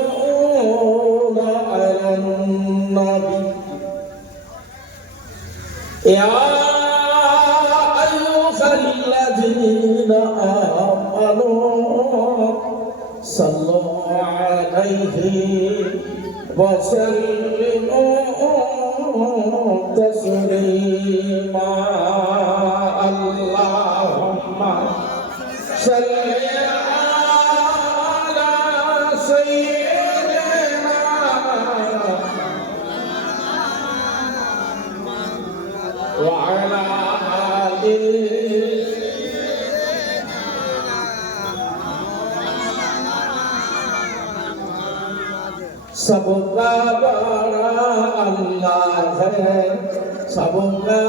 يصلون على النبي يا أيها الذين آمنوا صلوا عليه وسلموا تسليما اللهم صل على سيدنا وعلى آله सबका बड़ा अल्लाह है, सबका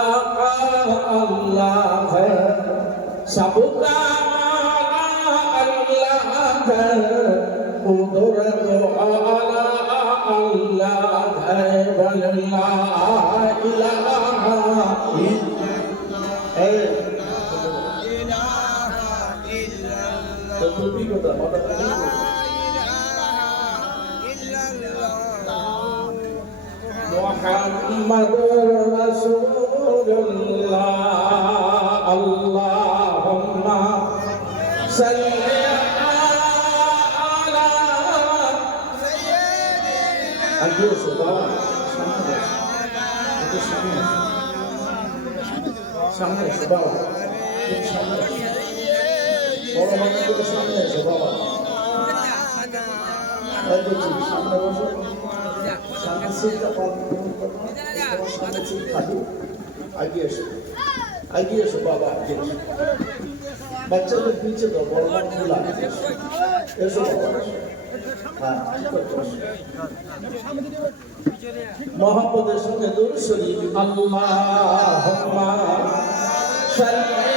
आका अल्लाह है, सबका अल्लाह है, कुदरत आला अल्लाह है, वल्ला इलाहा मुहम्मदुर रसूलुल्लाह अल्लाहुम्मा सल्ली अला सय्यिदिना आगे से बाबा सामने से बाबा বড় মানুষদের সামনে এসো বাবা সামনে বসো সামনে সিটটা সামনে সিট খালি আগে এসো বাবা আগে এসো বাচ্চাদের পিছিয়ে দাও বড় মানুষগুলো এসো বাবা হ্যাঁ মোহাম্মদের সঙ্গে দরুদ শরীফ আল্লাহুম্মা সাল্লি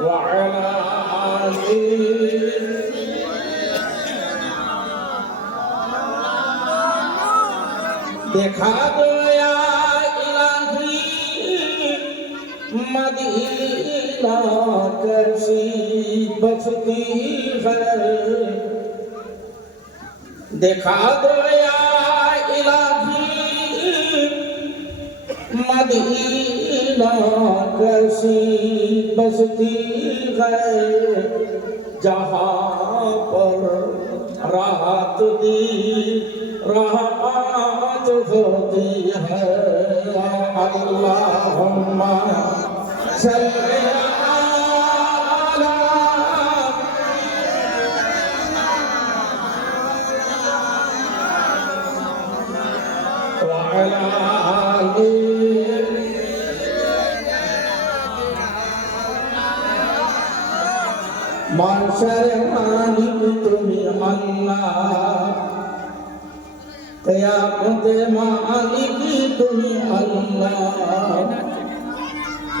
وعلى آله देखा दो या इलाही मदीना कैसी बसती है देखा दो या इलाही मदीना कैसी बसती है जहाँ पर राहत दी रहमत होती है अल्लाहुम्मा सल्ली अला आले माशर मालिक तुम्ही अल्लाह क़यामत मालिक तुम्ही अल्लाह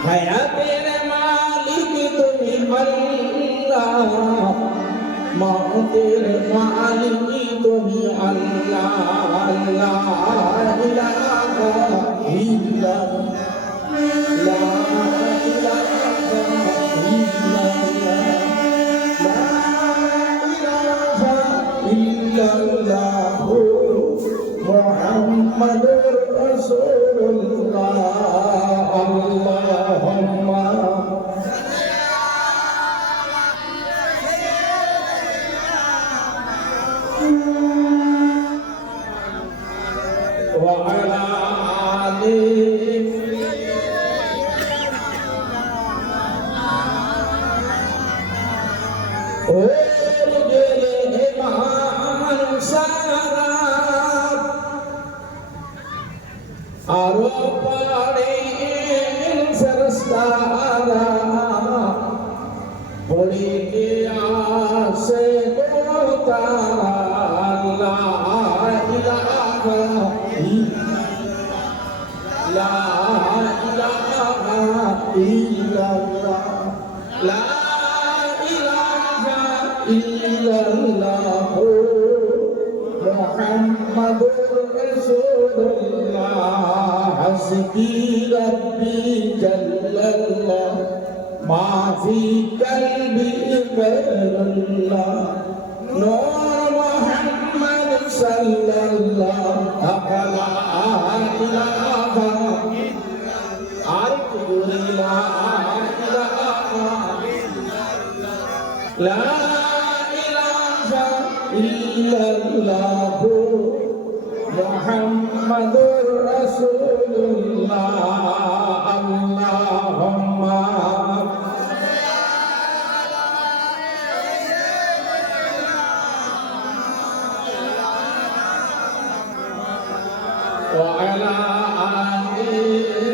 हयातेर मालिक तुम्ही अल्लाह मौतेर मालिक तुम्ही अल्लाह अल्लाह इलाहा इल्लल्लाह मुहम्मदुर रसूलुल्लाह अल्लाहुम्मा व अला आलिहि ओ मुझे मान सारा आरो पाड़े सरस्तारा बड़ी के आसे तारा ला इलाहा इल्लल्लाह ला इलाहा इल्लल्लाह मुहम्मदुर रसूलुल्लाह हस्बी रब्बी जल्लल्लाह मा फी कल्बी गैरुल्लाह नूर मुहम्मद सल्लल्लाहु अलैहि ला इलाहा इल्लल्लाह मुहम्मदुर रसूलुल्लाह अल्लाहुम्मा व अला आलिहि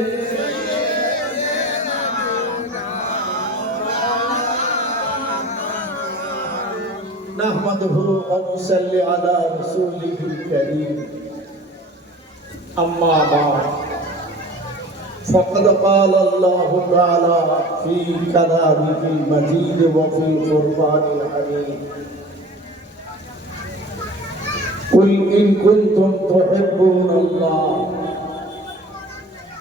नहमदुहु व नसल्ली अला रसूलिहिल करीम अम्मा बाद फ़क़द क़ाल अल्लाहु तआला फ़ी कलामिहिल मजीद व फ़िल क़ुरआनिल हमीद कुल इन कुंतुम तुहिब्बूनल्लाह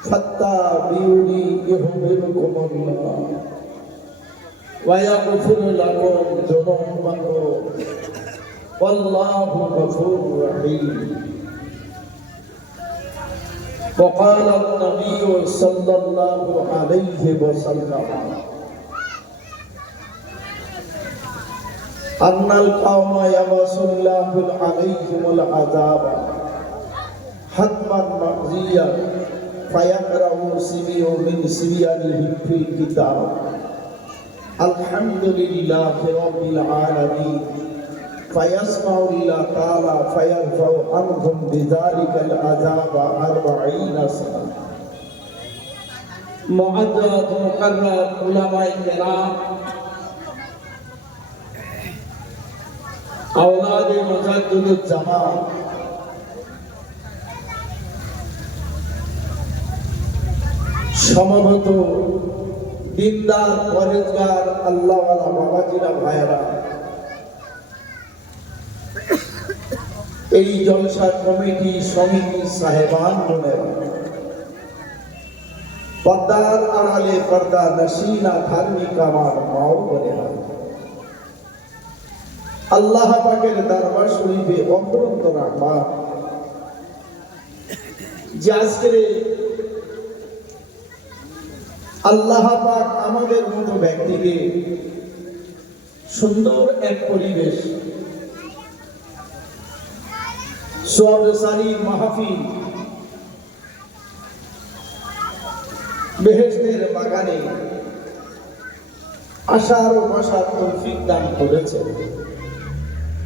फत्ताबिऊनी युहिब्बुकुमुल्लाह व यग़फिर लकुम ज़ुनूबकुम वल्लाहु गफूरुर रहीम وقال النبي صلى الله عليه وسلم أن القوم يبعث الله عليهم العذاب حتما مقضيا فيقرأ سبي من سبيانه في الكتاب الحمد لله رب العالمين فيسمع الله تعالى فيرفع عنهم بذلك العذاب 40 سنة معزز مكرم علماء الكرام أولاد مجدد الزمان সমবেত দিনদার পরেজগার আল্লাহওয়ালা বাবাজিরা ভাইয়েরা এই জলসা কমিটি সমিতি সাহেবান বোনেরা পর্দার আড়ালে পর্দা নশীনা ধার্মিক আমার মাও বোনেরা আল্লাহ পাকের দরবার শরীফে অপরন্ত রাখবা যে আজকের আল্লাহ পাক আমাদের মতো ব্যক্তিকে সুন্দর এক পরিবেশ সোয়াবসারি মাহফিল বেহেশতের বাগানে আশার ও বসার তৌফিক দান করেছে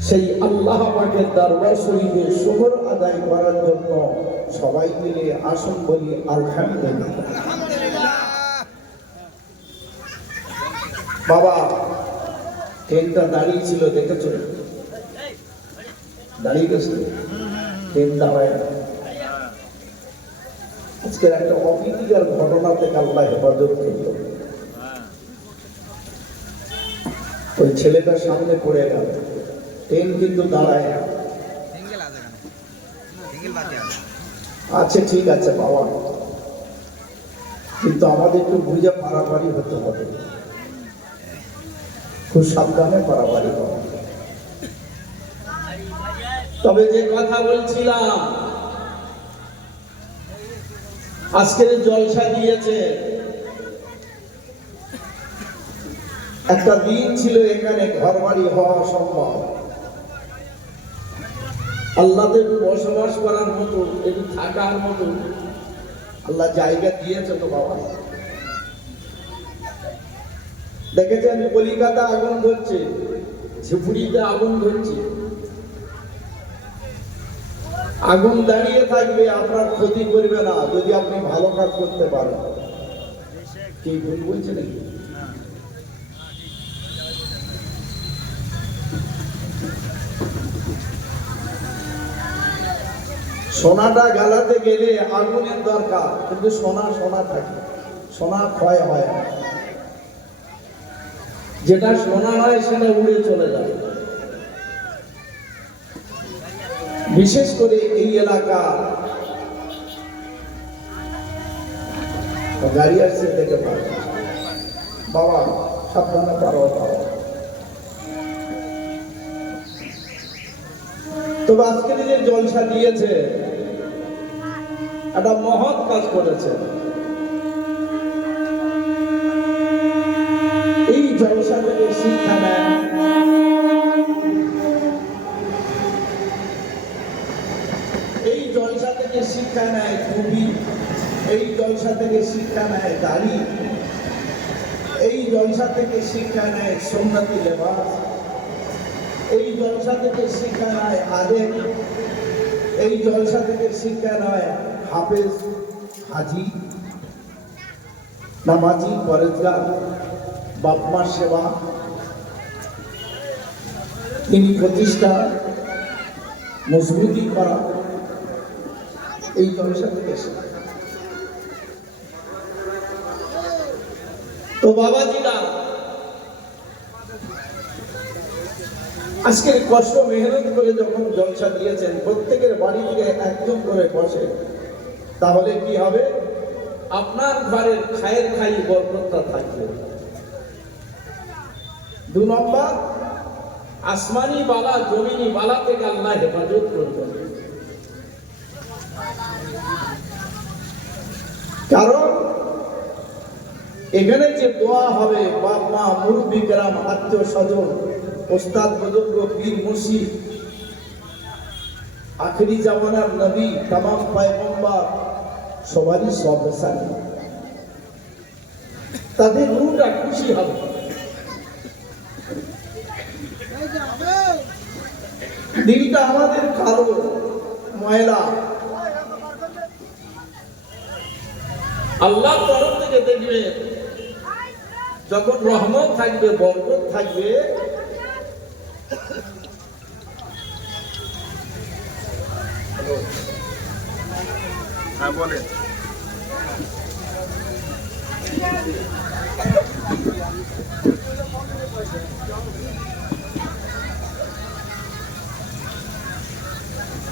সেই আল্লাহ পাকের দরবার শরীফে শুকর আদায় করার জন্য সবাই মিলে আসুন বলি আলহামদুলিল্লাহ। বাবা ট্রেনটা দাঁড়িয়ে ছিল দেখেছো, দাঁড়িয়ে গেছে ট্রেন দাঁড়ায়। আজকের একটা অপ্রীতিকর ঘটনা থেকে আল্লাহ হেফাজত করল। ওই ছেলেটার সামনে পড়ে গেল, ট্রেন কিন্তু দাঁড়ায়। আচ্ছা ঠিক আছে বাবা, কিন্তু আমাদের একটু বুঝে পারাপারি হতে হবে, খুব সাবধানে পারাপারি হবে। তবে যে কথা বলছিলাম, আজকের জলসা দিয়েছে, একটা দিন ছিল এখানে ঘর বাড়ি হওয়া সম্ভব, আল্লাহদের বসবাস করার মতো, একটু থাকার মতো আল্লাহ জায়গা দিয়েছে তো বাবা। দেখেছেন কলিকাতা আগুন ধরছে, ঝিপুরিতে আগুন ধরছে, আগুন দাঁড়িয়ে থাকবে, আপনার ক্ষতি করবে না যদি আপনি ভালো কাজ করতে পারেন। কি ভুল বলছে নাকি? সোনাটা গালাতে গেলে আগুনের দরকার, কিন্তু সোনা সোনা থাকে, সোনা ক্ষয় হয় না। যেটা সোনা হয় সেটা উড়ে চলে যায়। বিশেষ করে এই এলাকা গাড়ি আসছে দেখে পাবে বাবা সাবধানে পারো বাবা। তবে আজকে যে জলসা দিয়েছে একটা মহৎ কাজ করেছে। এই জলসা থেকে শিক্ষা নেয়, এই জলসা থেকে শিক্ষা নেয় টুপি, এই জলসা থেকে শিক্ষা নেয় দাড়ি, এই জলসা থেকে শিক্ষা নেয় সুন্নতি লেবাস, এই জলসা থেকে শিক্ষা নেয় আলেম, এই জলসা থেকে শিক্ষা নেয় হাফেজ, হাজি, নামাজি, পরেজগার, বাপ মার সেবা, তিনি প্রতিষ্ঠা মজবুতি করা, এই জলসা থেকে শিক্ষা। তো বাবাজিরা আজকের কষ্ট মেহনত করে যখন জলসা দিয়েছেন, প্রত্যেকের বাড়ি থেকে একজন করে বসে, তাহলে কি হবে? আপনার ঘরের খায়ের খাই বরকতটা থাকবে। 2 নম্বর, আসমানি বালা জমিনি বালা থেকে আল্লাহ হেফাজত করবে। কারণ এখানে যে দোয়া হবে, বাপ মা মুরব্বি কেরাম আত্মীয় স্বজন ওস্তাদ বুজুর্গ পীর মুর্শিদ আখেরি জামানার নবী তামাম পয়গম্বর সবারই সব সাথে তাদের রূহটা খুশি হবে। দিলটা আমাদের কালো ময়লা, আল্লাহ তরফ থেকে দেখবে যখন রহমত থাকবে, বরকত থাকবে, হ্যাঁ বলেন।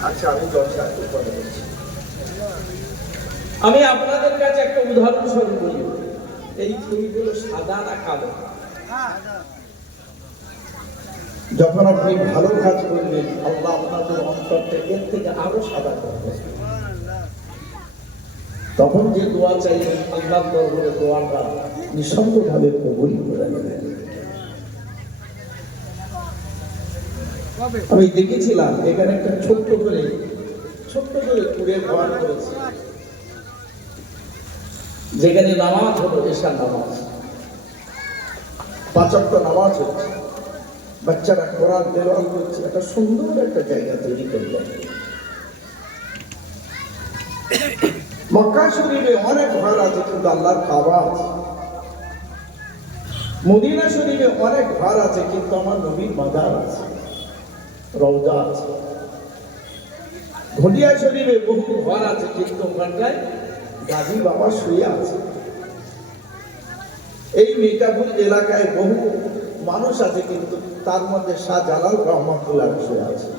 আচ্ছা আমি জলসা করে বলছি। আমি আপনাদের কাছে একটা উদাহরণস্বরূপ বলি, এই ফুলগুলো সাদা না কালো? যখন আপনি ভালো কাজ করবেন, আল্লাহ আপনাদের অন্তরটা এর থেকে আরো সাদা করবে। তখন যে দোয়া চাইবেন, আল্লাহর দরবারে দোয়াটা নিঃসন্দেহভাবে কবুল করে নেবেন। আমি দেখেছিলাম এখানে একটা ছোট্ট করে কুড়ের ঘর করেছে, যেখানে নামাজ হলো এশার নামাজ, 5 ওয়াক্ত নামাজ হচ্ছে, বাচ্চারা কোরআন তেলাওয়াত করছে, একটা সুন্দর একটা জায়গা তৈরি করলেন। মক্কা শরীফে অনেক ঘর আছে কিন্তু আল্লাহর কাবা আছে। মদিনা শরীফে অনেক ঘর আছে কিন্তু আমার নবীর মাজার আছে, রওজা আছে। ঘটিয়া শরীফে বহু ঘর আছে কিন্তু ওখানটায় গাজী বাবা শুয়ে আছে। এই মিঠাপুর এলাকায় বহু মানুষ আছে কিন্তু তার মধ্যে শাহজালাল রহমাতুল্লাহ শুয়ে আছে।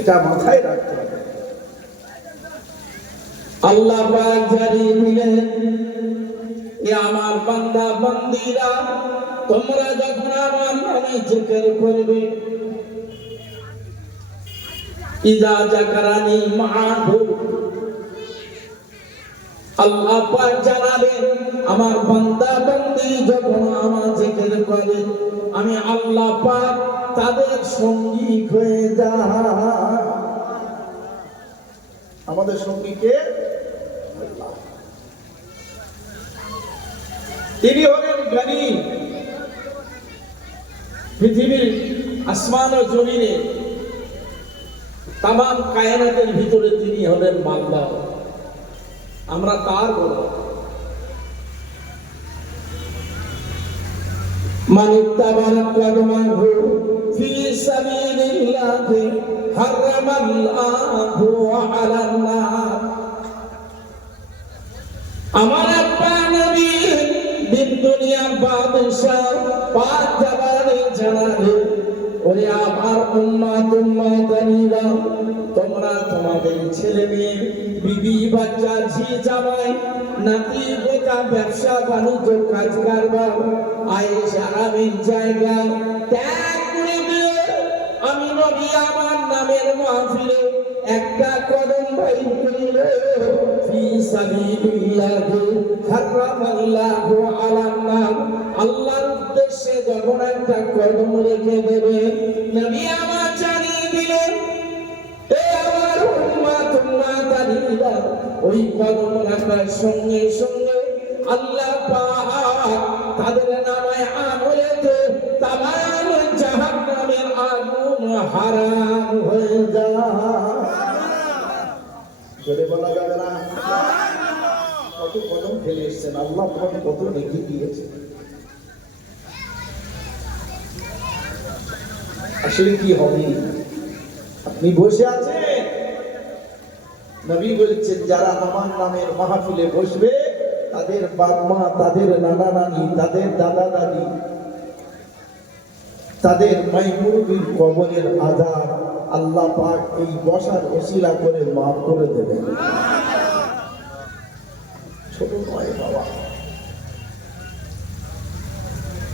এটা মাথায় রাখতে হবে। আল্লাহ পাক জারি দিলেন, এ আমার বান্দা বান্দীরা, তোমরা যখন আমার নামে জিকির করবে, ইজা যাকারানি মাআহু, আল্লাহ পাক জানাবেন আমার বান্দা বান্দী যখন আমার জিকির করে, আমি আল্লাহ পাক তাদের সঙ্গী হয়ে যায়। আমাদের সঙ্গী কে? আল্লাহ। তিনি হলেন গনি। পৃথিবীর আসমান ও জমিনে তামাম কায়নাতের ভিতরে তিনি হলেন মাল্লাহ। আমরা তার বলা মান ইত্তাবারা কদমাহু ফি সাবিলিল্লাহি হারামাল্লাহু আলান নার। আমার আব্বা নবী দিন দুনিয়া বাদশা পাক জাবারে জানালে, ওরে ওরে আমার উম্মাত-উম্মাতানিরা, তোমরা তোমাদের ছেলে মেয়ে, বিবি বাচ্চা, ঝি জামাই, নাতি পোতা, ব্যবসা বাণিজ্য, কাজ কারবার, আয়েশ আরামের জায়গা ত্যাগ করে দিয়ে আমি নবী আমার নামের মাহফিলে একটা কদম বাইর করিলে ফি সাবিলিল্লাহ হারামাল্লাহু আলান নার, আল্লাহর উদ্দেশ্যে যখন একটা কদম রেখে দেবে, নবী আমার জানিয়ে দিলেন এ আমার উম্মাত-উম্মাতানিরা, ওই কদম রাখার সঙ্গে সঙ্গে আল্লাহ পাক তাদের নামায় আমলেতে তামাম জাহান্নামের আগুন হারাম হয়ে যায়। জোরে বলা যাবে না? কত কদম ফেলে এসছেন, আল্লাহ তোমাকে কত নেকি দিয়েছে। আসলে কি হবে? আপনি বসে আছেন, নবী বলছেন যারা আমার নামের মাহফিলে বসবে, তাদের বাপ মা, তাদের নানা নানি, তাদের দাদা দাদি, তাদের মাই মুরব্বির কবরের আযাব আল্লাহ পাক এই বসার ওসিলা করে মাফ করে দেবেন। ছোট নয় বাবা,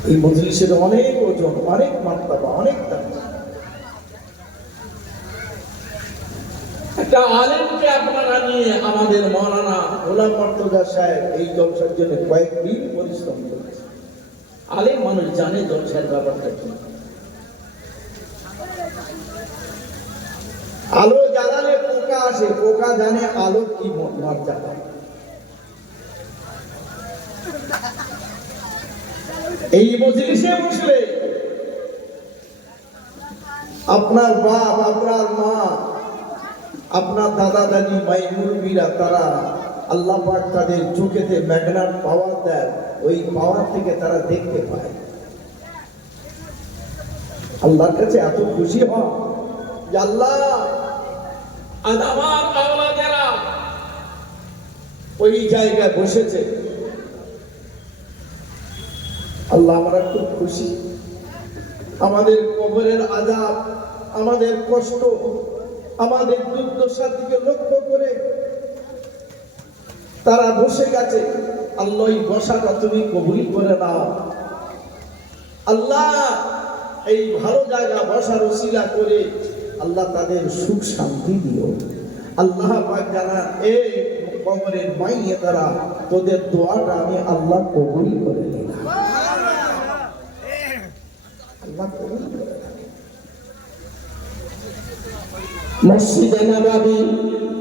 এই মজলিসের অনেক ওজন, অনেক মাত্রাবা, অনেক দাম। একটা আলেমকে আপনারা নিয়ে আমাদের মাওলানা গোলাম মর্তজা সাহেব এই জলসার জন্য কয়েকদিন পরিশ্রম করেছে। আলেম মানুষ জানে জলসার ব্যাপারটা কি। আলো জ্বালালে পোকা আসে, পোকা জানে আলো কি মর্যাদা। এই মজলিসে বসলে আপনার বাপ, আপনার মা, আপনার দাদা দাদি, মাই মুরব্বিরা, তারা আল্লাহ পাক তাদের চোখেতে ম্যাগনেট পাওয়ার দেয়, ওই পাওয়ার থেকে তারা দেখতে পায়। আল্লাহর কাছে এত খুশি হয় যে আল্লাহ আজ আমার আওলাদেরা ওই জায়গায় বসেছে। আল্লাহ আমরা খুব খুশি। আমাদের কবরের আযাব, আমাদের কষ্ট, আমাদের দুর্দশার দিকে লক্ষ্য করে তারা বসে গেছে। আল্লাহ এই বসাটা তুমি কবুল করে নাও। আল্লাহ এই ভালো জায়গা বসার ওসিলা করে আল্লাহ তাদের সুখ শান্তি দিও। আল্লাহ পাক জানা এই কবরের মাইয়ে তারা তোদের দোয়াটা আমি আল্লাহ কবুল করে নিলাম। আল্লাহ কবুল করে নিলাম। মসজিদে নববী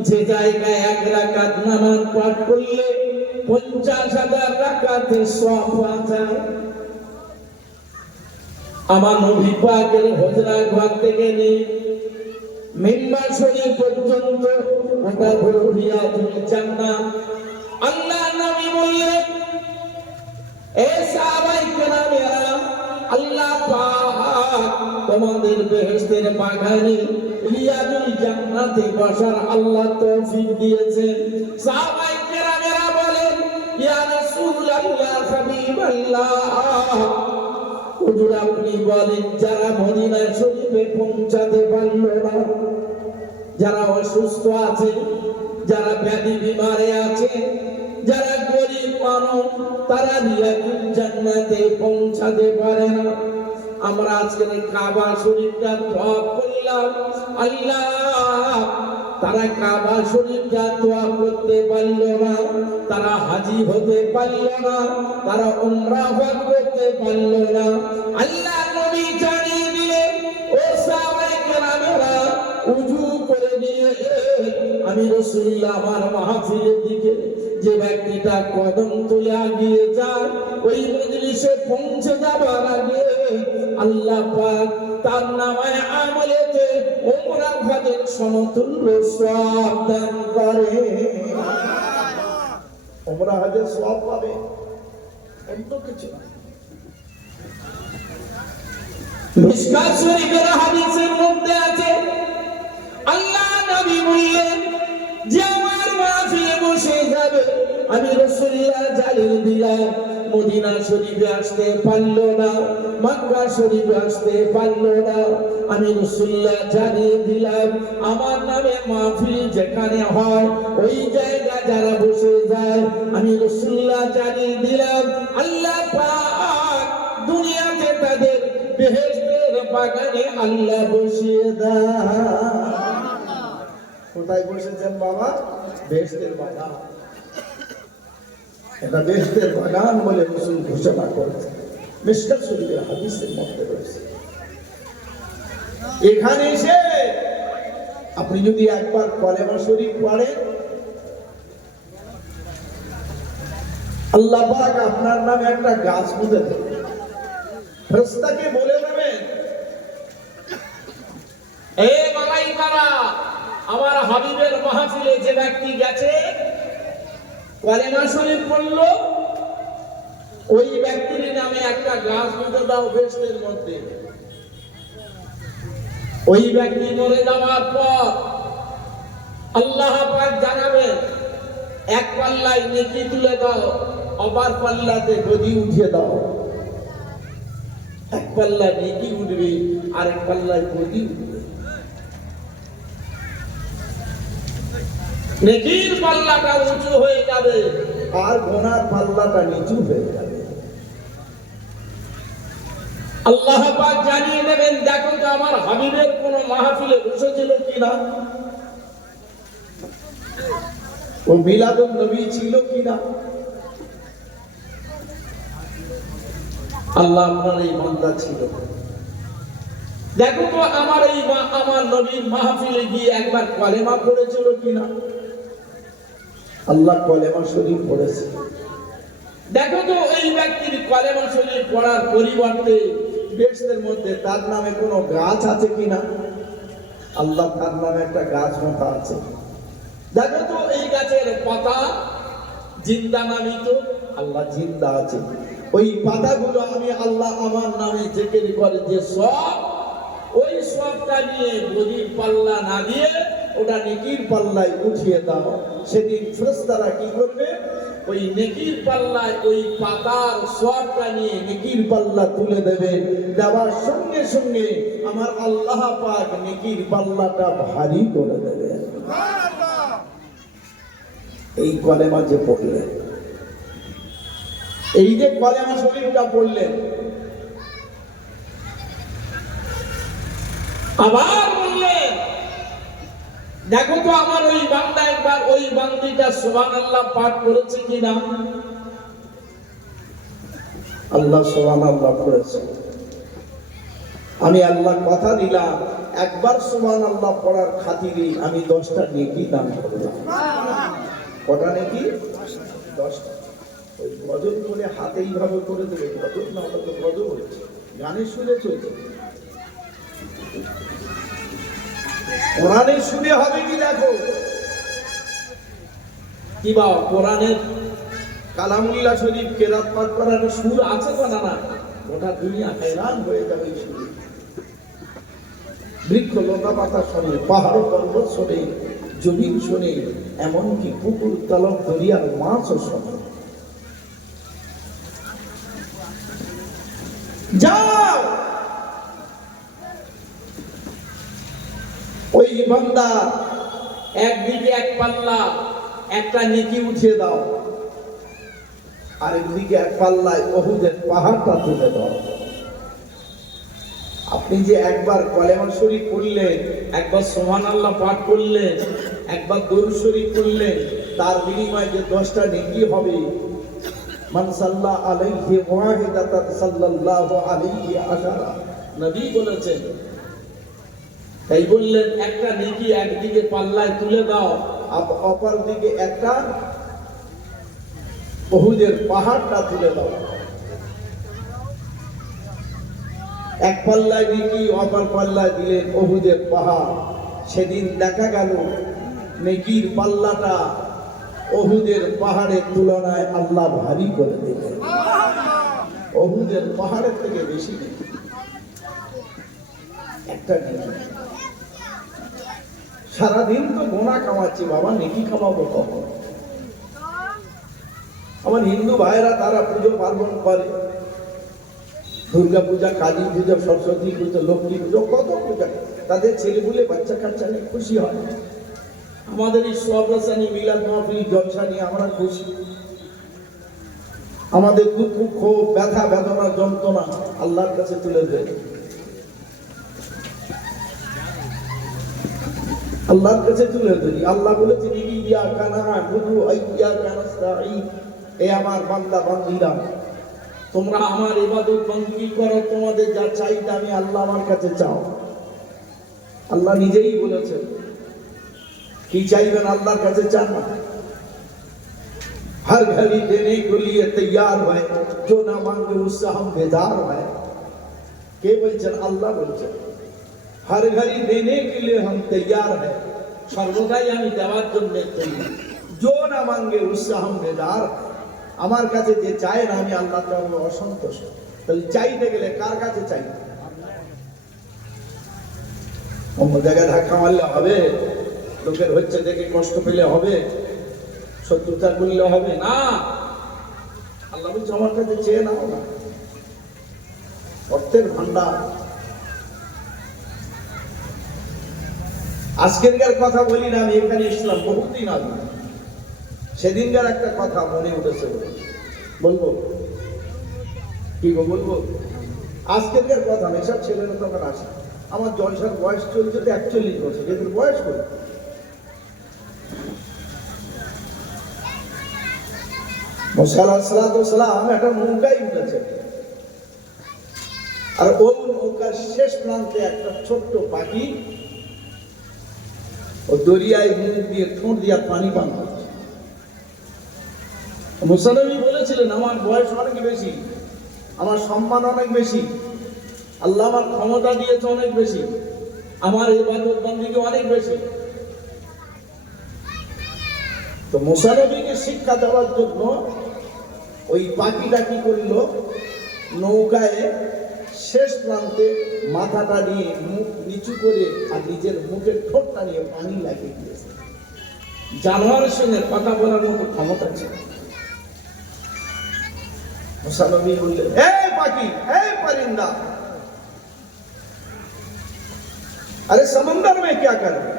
যে জায়গায় 1 রাকাত নামাজ পাঠ করলে 50,000 রাকাতের সওয়াব পাওয়া যায়। আমার নবী পাকের হুজরা ঘর থেকে নিয়ে মিম্বার শরীফ পর্যন্ত ওটা হলো রিয়াজুল জান্নাত। আল্লাহ নবী বললেন এ সাহাবায়ে কেরামেরা, আল্লাহ পাক তোমাদের বেহেশতের বাগানে রিয়াজুল জান্নাতে বসার আল্লাহ তৌফিক দিয়েছেন। সাহাবায়ে কেরামেরা বলেন ইয়া রাসূলুল্লাহ, হাবিবাল্লাহ, হুজুর আপনি বলেন যারা মদিনা শরীফে পৌঁছাতে পারল না, যারা অসুস্থ আছে, যারা ব্যাধি বিমারে আছে, যারা গরিব মানুষ, তারা রিয়াজুল জান্নাতে পৌঁছাতে পারে না। আমরা আজকে কাবা শরীফটা তওয়াফ করলাম, আল্লাহ তারা কাবা শরীফটা তওয়াফ করতে পারল না, তারা হাজী হতে পারল না, তারা উমরা করতে পারল না। আল্লাহ নবী জানিয়ে দিলেন ও সাহাবায়ে কেরামেরা, উযু করে নিয়ে আমি রাসূলুল্লাহ আমার মাহফিলের দিকে যে ব্যক্তিটা কদম তুলে এগিয়ে যায়, ওই মজলিসে পৌঁছে যাবার আগে আল্লাহ পাক তার নামায় আমলেতে উমরা হজের সমতুল্য সওয়াব দান করে। উমরা হজের সওয়াব পাবে, অন্য কিছু না। মিশকাত শরীফের হাদিসের মধ্যে আছে আল্লাহ নবী বললেন যে আমার মাহফিলে বসে যাবে, আমি রাসূলুল্লাহ জানিয়ে দিলাম মদিনা শরীফে আসতে পারলো না, মক্কা শরীফে আসতে পারলো না। আমি রাসূলুল্লাহ জানিয়ে দিলাম, আমার নামে মাহফিল যেখানে হয় ওই জায়গা যারা বসে যায়, আমি রাসূলুল্লাহ জানিয়ে দিলাম আল্লাহ পাক দুনিয়াতে তাদের বেহেশতের বাগানে আল্লাহ বসিয়ে দেয়। কোথায় বসেছেন বাবা? বেহেশতের বাগান। এটা বেহেশতের বাগান বলে রাসূল ঘোষণা করেছেন। মিশকাত শরীফের হাদিসের মধ্যে রয়েছে। এখানে এসে আপনি যদি একবার কলেমা শরীফ পড়েন, আল্লাহ পাক আপনার নামে একটা গাছ পুঁতে দেবে। ফেরেশতাকে বলে দেবেন, এ মালাইকারা, আমার হাবিবের মাহফিলে যে ব্যক্তি গেছে কলেমা শরীফ পড়লো, ওই ব্যক্তির নামে একটা গাছ পুঁতে দাও বেহেশতের মধ্যে। ওই ব্যক্তি মরে যাওয়ার পর আল্লাহ পাক জানাবেন, এক পাল্লায় নেকি তুলে দাও, অপর পাল্লাতে গদি উঠিয়ে দাও। এক পাল্লায় নেকি উঠবে, আরেক পাল্লায় গদি উঠবে। নেকির পাল্লাটা উঁচু হয়ে যাবে, আর গুনার পাল্লাটা নিচু হয়ে যাবে। আল্লাহ পাক জানিয়ে দেবেন, দেখো তো আমার হাবিবের কোন মাহফিলে বসেছিল কিনা, ও মিলাদুন নবী ছিল কিনা। আল্লাহ আপনার এই বান্দা ছিল, দেখো তো আমার নবীর মাহফিলে গিয়ে একবার কলেমা পড়েছিল কিনা। আল্লাহ কলেমা শরীফ পড়েছে, দেখো তো এই ব্যক্তির কলেমা শরীফ পড়ার পরিবর্তে বেহেশতের মধ্যে তার নামে কোনো গাছ আছে কিনা। আল্লাহ তার নামে একটা গাছ পোঁতা আছে, দেখো তো এই গাছের পাতা জিন্দা নামিত। আল্লাহ জিন্দা আছে, ওই পাতাগুলো আমি আল্লাহ আমার নামে জিকির করে যে সব, ওই সবটা নিয়ে গদির পাল্লা না দিয়ে ওটা নেকির পাল্লায় উঠিয়ে দাও। সেদিন ফেরেশতারা কি করবে, ওই নেকির পাল্লায় ওই পাতার সবটা নিয়ে নেকির পাল্লা তুলে দেবে। দেওয়ার সঙ্গে সঙ্গে আমার আল্লাহ পাক নেকির পাল্লাটা ভারী করে দেবে। এই কলেমা যে পড়লেন, এই যে কলেমা শরীফটা পড়লেন, আবার বললেন, দেখো তো আমার ওই বান্দা একবার ওই বান্দিটা সুবহানাল্লাহ পাঠ করেছে কিনা। আল্লাহ সুবহানাল্লাহ করেছে। আমি আল্লাহ কথা দিলাম, একবার সুবহানাল্লাহ পড়ার খাতিরে আমি 10টা নেকি দান করলাম। কটা নেকি? 10টা। ওই গজল করে হাতে এইভাবে করে দেবে, গজল না, ওটা তো গজল হয়েছে, গানের সুরে চলছে। কোরআনের সুরে হবে কি দেখো, কি বাবা কোরআনের কালামুল্লাহ শরীফ কেরাত পাঠ করার সুর আছে না? না, গোটা দুনিয়া हैरान হয়ে যাবে এই সুরে। বৃক্ষ লতা পাতা শোনে, পাহাড় পর্বত শোনে, জমিন শোনে, এমনকি পুকুর তলব দরিয়ার মাছও শোনে। যাও ওই বান্দা একদিকে এক পাল্লা একটা নেকি উঠিয়ে দাও, আরেকদিকে এক পাল্লায় উহুদের পাহাড়টা তুলে দাও। আপনি যে একবার কলেমা শরীফ পড়লেন, একবার সুবহানাল্লাহ পাঠ করলেন, একবার দরুদ শরীফ পড়লেন, তার বিনিময়ে যে 10টা নেকি হবে, মান সাল্লা আলাইহি ওয়াহিদাতান সাল্লাল্লাহু আলাইহি আশারা, নবী বলেছেন। তাই বললেন একটা নেকি একদিকে পাল্লায় তুলে দাও, অপর দিকে একটা উহুদের পাহাড়টা তুলে দাও। এক পাল্লায় নেকি, অপর পাল্লায় দিলেন উহুদের পাহাড়। সেদিন দেখা গেল নেকির পাল্লাটা উহুদের পাহাড়ের তুলনায় আল্লাহ ভারী করে দিলেন। উহুদের পাহাড়ের থেকে বেশি নেকি, একটা নেকি। সারাদিন তো গোনা কামাচ্ছি বাবা, নেকি কামাবো কখন? আমার হিন্দু ভাইরা তারা পুজো পার্বণ করে, দুর্গা পূজা, কালী পূজা, সরস্বতী পূজা, লক্ষ্মী পুজো, কত পূজা, তাদের ছেলেগুলো বাচ্চা কাচ্চা নিয়ে খুশি হয়। আমাদের এই সর্বসানী মিলাদ মাহফিল জলসা নিয়ে আমরা খুশি। আমাদের দুঃখ, ক্ষোভ, ব্যথা, বেদনা, যন্ত্রণা আল্লাহর কাছে তুলে দেয়। আল্লাহর কাছে তুলে ধরি। আল্লাহ বলেছেন, ইয়াকা না'বুদু ওয়া ইয়াকা নাস্তাঈন, এ আমার বান্দা বান্দীরা, তোমরা আমার ইবাদত বন্দী করো, তোমাদের যা চাইতে আমি আল্লাহ আমার কাছে চাও। আল্লাহ নিজেই বলেছেন, কি চাইবেন আল্লাহর কাছে চান না। हर घड़ी देने के लिए तैयार है, जो ना मांगे उससे हम बेदार है। के বলছেন? আল্লাহ বলছেন, हर घड़ी देने के लिए हम तैयार है, সর্বদাই আমি দেওয়ার জন্য তৈরি। जो ना मांगे उससे हम बेदार, আমার কাছে যে চায় না আমি আল্লাহ তাআলা অসন্তুষ্ট। তাহলে চাইতে গেলে কার কাছে চাই? অন্য জায়গায় ধাক্কা মারলে হবে, লোকের হচ্ছে দেখে কষ্ট পেলে হবে, শত্রুতা করলে হবে না। আল্লাহ বলছে আমার কাছে চেয়ে নাও না, অর্থের ভান্ডার। আজকেরকার কথা বলি না, আমি এখানে ইসলাম বহুদিন আগে, সেদিনকার একটা কথা মনে উঠেছে, বলবো কি গো? বলবো আজকেরকার কথা না, এসব ছেলেরা তখন আসে। আমার জলসার বয়স চলছে তো 41 বছর, এদের বয়স কত? মুসা আলাইহিস সালাম একটা নৌকায় উঠেছে, আর ওই নৌকার শেষ প্রান্তে একটা ছোট্ট পাখি ও দরিয়ায় মুখ দিয়ে ঠোঁট দিয়ে পানি পান করছে। মুসা নবী বলেছিলেন, আমার বয়স অনেক বেশি, আমার সম্মান অনেক বেশি, আল্লাহ আমার ক্ষমতা দিয়েছে অনেক বেশি, আমার ইবাদত বন্দেগী অনেক বেশি। তো মুসা নবীকে শিক্ষা দেওয়ার জন্য ওই পাখিটা কি করলো, নৌকায় শেষ প্রান্তে মাথাটা নিয়ে মুখ নিচু করে আর নিজের মুখের ঠোঁটটা নিয়ে পানি লাগিয়ে দিয়েছে। জানোয়ারের সঙ্গে কথা বলার মতো ক্ষমতা ছিল। মুসা নবী বললেন, এই পাখি, এই পরিন্দা, আরে সমুদ্র মে क्या कर रहे?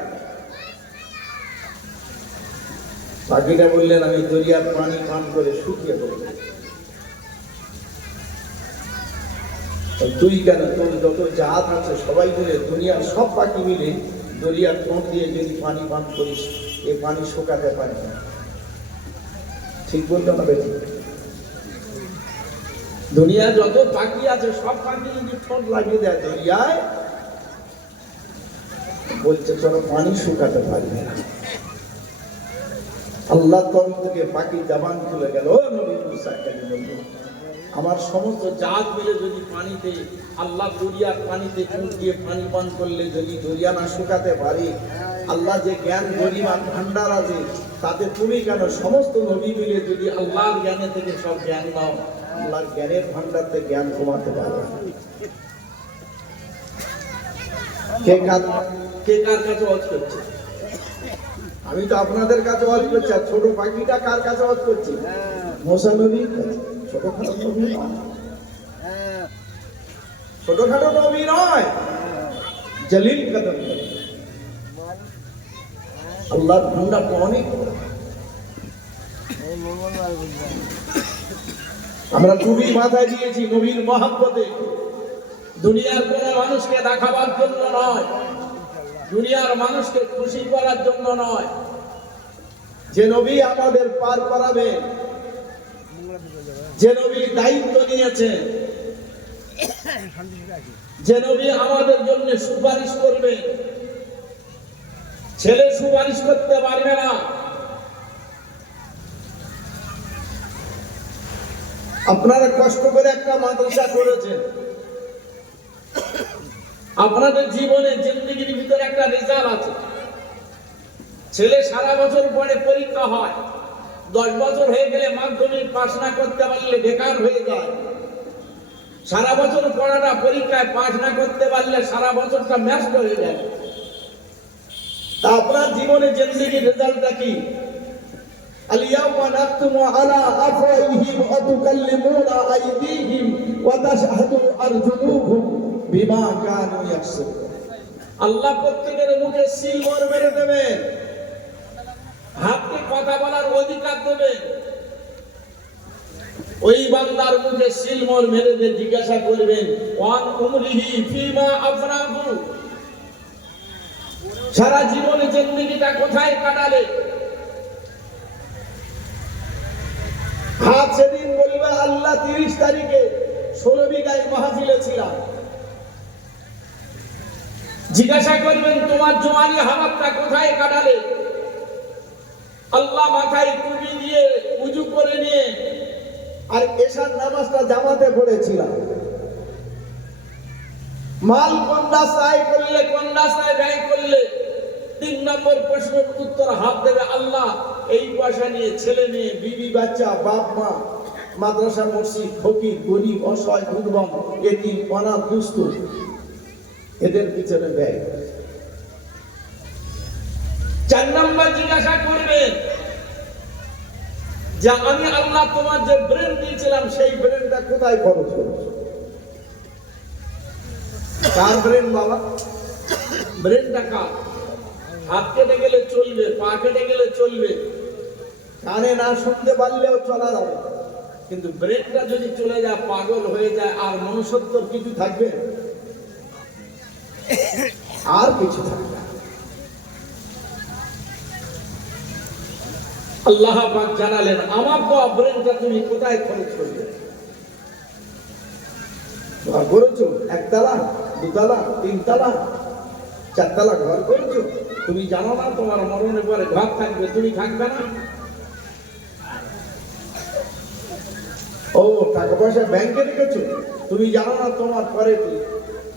পাখিটা বললেন, আমি দরিয়ার পানি পান করে শুকিয়ে পড়ব। তুই কেন? তোর যত জাত আছে সবাই মিলে, দুনিয়ার সব পাখি মিলে দরিয়ার ঠোঁট দিয়ে যদি পানি পান করিস, এই পানি শুকাতে পারি না। ঠিক বললো না বেটি? দুনিয়া যত পাখি আছে সব পাখি যদি ঠোঁট লাগিয়ে দেয় দরিয়ায়, বলছে চলো পানি শুকাতে পারবে না। আল্লাহ তরফ থেকে পাখি জবান খুলে গেল, নবী মুসা কালিমুল্লাহ, আমার সমস্ত জাত মিলে যদি পানিতে, আল্লাহ দরিয়ার পানিতে চুন দিয়ে পানি পান করলে যদি দরিয়া না শুকাতে পারি, আল্লাহ যে জ্ঞান গরিমা ভান্ডার আছে তাতে তুমি কেন? সমস্ত নবী মিলে যদি আল্লাহর জ্ঞানে থেকে সব জ্ঞান নাও, আল্লাহর জ্ঞানের ভান্ডারতে জ্ঞান কমাতে পারবে না। কে কার কাছে ওয়াজ করছে? আমি তো আপনাদের কাছে ওয়াজ করছি। আর ছোট পাখিটা কার কাছে ওয়াজ করছি? মুসা নবীর কাছে। ছোটখাটো নবী নয়, ছোটখাটো নবী নয়, জলিল কদম। আল্লাহর ভান্ডারটা অনেক। আমরা টুপি মাথায় দিয়েছি নবীর মহব্বতে, দুনিয়ার কোন মানুষকে দেখাবার জন্য নয়, দুনিয়ার মানুষকে খুশি করার জন্য নয়। যে নবী আমাদের পার করাবে, যে নবী দায়িত্ব নিয়েছেন, যে নবী আমাদের জন্য সুপারিশ করবে, ছেলে সুপারিশ করতে পারবে না। আপনারা কষ্ট করে একটা মাদ্রাসা করেছেন, আপনাদের জীবনে জিন্দেগির ভিতরে একটা রেজাল্ট আছে। ছেলে সারা বছর পরে পরীক্ষা হয়, 10 বছর হয়ে গেলে মাধ্যমিক পাস না করতে পারলে বেকার হয়ে যায়। সারা বছর পড়াটা পরীক্ষায় পাস না করতে পারলে সারা বছরটা নষ্ট হয়ে যায়। তা আপনার জীবনে জিন্দেগির রেজাল্টটা কি? আল-ইয়াওমা নাখতুমু আলা আফওয়াহিহিম ওয়া তুকাল্লিমুনা আইদিহিম ওয়া তাশহাদু আরজুলুহুম বিমা কানু ইয়াকসিবুন। আল্লাহ প্রত্যেকের মুখে সিলমোহর মেরে দেবেন, হাতকে কথা বলার অধিকার দেবেন। ওই বান্দার মুখে সিলমোহর মেরে দিয়ে জিজ্ঞাসা করবেন, ওয়ান উমরিহি ফিমা আফনাহু, সারা জীবনে জিন্দেগিটা কোথায় কাটালে? হাত সেদিন বলবে, আল্লাহ 30 তারিখে 16 বিঘায় মাহফিলে ছিলাম। জিজ্ঞাসা করবেন, তোমার জোয়ানি হায়াতটা কোথায় কাটালে? আল্লাহ মাথায় টুপি দিয়ে উজু করে নিয়ে আর এশার নামাজটা জামাতে পড়েছিলাম। মাল কোন রাস্তায় করলে, কোন রাস্তায় ব্যয় করলে? 3 নম্বর প্রশ্নের উত্তর হাত দেবে, আল্লাহ এই পয়সা নিয়ে ছেলে মেয়ে, বিবি বাচ্চা, বাপ মা, মাদ্রাসা মসজিদ, ফকির, গরিব, অসহায়, দুর্বল, এতিম, অনাথ, দুস্থ, এদের পিছনে ব্যয়। 4 নম্বর জিজ্ঞাসা করবেন যে আমি আল্লাহ তোমার যে ব্রেন দিয়েছিলাম সেই ব্রেনটা কোথায় খরচ করেছো? কার ব্রেন বাবা? ব্রেনটা কার? হাত কেটে গেলে চলবে, পা কেটে গেলে চলবে, কানে না শুনতে পারলেও চলা যাবে, কিন্তু ব্রেনটা যদি চলে যায়, পাগল হয়ে যায়, আর মনুষ্যত্ব কিছু থাকবে? আর কিছু থাকবে না। আল্লাহ পাক জানালেন, আমার তো ব্রেনটা তুমি কোথায় খরচ করবে? করেছো 1 তালা, 2 তালা, 3 তালা, 4 তালা ঘর করেছো? তুমি জানো না তোমার মরণের পরে ঘর থাকবে, তুমি থাকবে না? ও টাকা পয়সা ব্যাংকে রেখেছো, তুমি জানো না তোমার পরে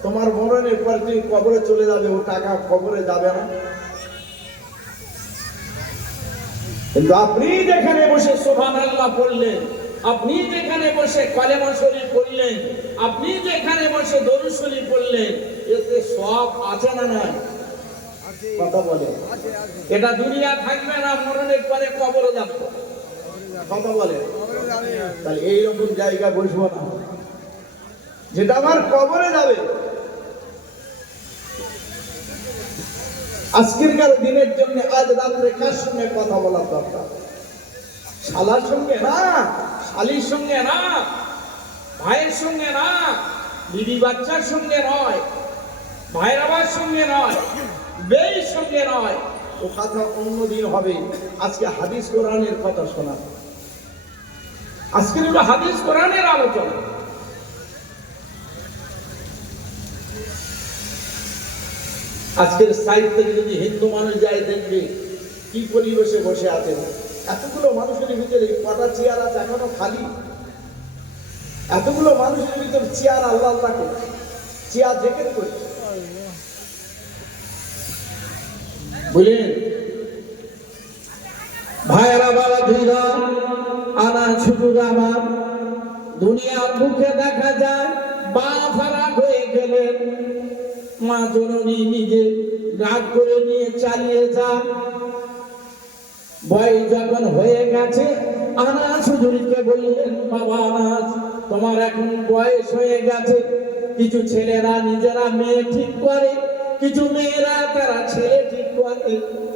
তোমার মরণের পরে তুমি কবরে চলে যাবে, ও টাকা কবরে যাবে না? কিন্তু আপনি যেখানে বসে সুবহানাল্লাহ পড়লেন, আপনি যেখানে বসে কালেমা শরীফ পড়লেন, আপনি যেখানে বসে দরুদ শরীফ পড়লেন, এতে সব আছে না নাই? কথা বলে। এটা দুনিয়া থাকবে না, মরণের পরে কবরে যাবে। কথা বলে। তাহলে এইরকম জায়গা বসবো না যেটা আমার কবরে যাবে। আজকেরকার দিনের জন্য আজ রাত্রে কার সঙ্গে কথা বলার দরকার? শালার সঙ্গে না, শালির সঙ্গে না, ভাইয়ের সঙ্গে না, বিবি বাচ্চার সঙ্গে নয়, ভাইয়ের বাবার সঙ্গে নয়, বের সঙ্গে নয়। ও কথা অন্যদিন হবে। আজকে হাদিস কোরআনের কথা শোনা। আজকের হলো হাদিস কোরআনের আলোচনা। আজকের সাইড থেকে যদি হিন্দু মানুষ যায়, দেখবে কি পরিবেশে বসে আছে। এতগুলো মানুষের ভিতরে কটা চেয়ার আছে এখনো খালি? এতগুলো মানুষের ভিতরে চেয়ার আল্লাহ আল্লাহকে চেয়ার জেকের করে বুঝলেন ভাইরা বাবা ধীরা আনা ছুটু আমার দুনিয়ার মুখে দেখা যায় বা ফারাক হয়ে গেলেন। মা জননী নিজে রাগ করে নিয়ে চালিয়ে যান। বয়স যখন হয়ে গেছে, আনাস হুজুরকে বললেন, বাবা আনাস, তোমার এখন বয়স হয়ে গেছে। কিছু ছেলেরা নিজেরা মেয়ে ঠিক করে, কিছু মেয়েরা তারা ছেলে ঠিক করে।